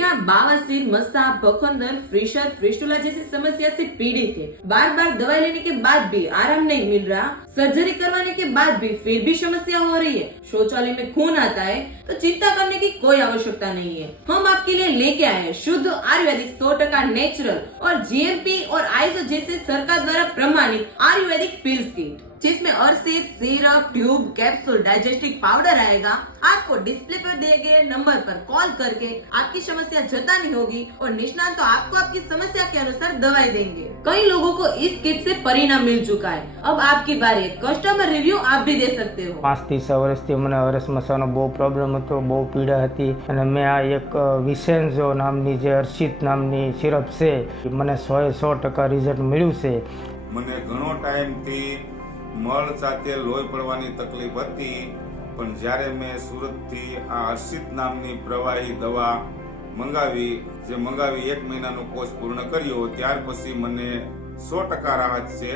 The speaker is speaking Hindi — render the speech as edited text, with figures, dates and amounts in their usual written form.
क्या बवासीर, मसा, भखंदर, फ्रीशर, फिस्टुला जैसी समस्या से पीड़ित है, बार बार दवाई लेने के बाद भी आराम नहीं मिल रहा, सर्जरी करवाने के बाद भी फिर भी समस्या हो रही है, शौचालय में खून आता है, तो चिंता करने की कोई आवश्यकता नहीं है। हम आपके लिए लेके आए हैं शुद्ध आयुर्वेदिक 100% नेचुरल और जीएमपी और आईएसओ जैसे सरकार द्वारा प्रमाणित आयुर्वेदिक पिल्स किट, जिसमें अर्सित, सिरप, ट्यूब, कैप्सूल, डाइजेस्टिक पाउडर आएगा। आपको डिस्प्ले पर दिए गए नंबर पर कॉल करके आपकी समस्या जतानी होगी और निष्णात तो आपको आपकी समस्या के अनुसार दवाई देंगे। कई लोगों को इस किट से परिणाम मिल चुका है। अब आपकी बारी है, कस्टमर रिव्यू आप भी दे सकते हो। 5 થી 6 વર્ષથી મને હરસ મસાનો બહુ પ્રોબ્લેમ હતો, બહુ પીડા હતી અને મેં આ એક વિસેન્ઝો નામની જે અર્શિત નામની સિરપ છે મને 100% રિઝલ્ટ મળ્યું છે। મને ઘણો ટાઈમથી મળ સાથે લોહી પડવાની તકલીફ હતી, પણ જ્યારે મેં સુરતથી આ હર્ષિત નામની પ્રવાહી દવા મંગાવી, જે મંગાવી 1 મહિનાનો કોર્સ પૂર્ણ કર્યો, ત્યાર પછી મને 100% રાહત છે।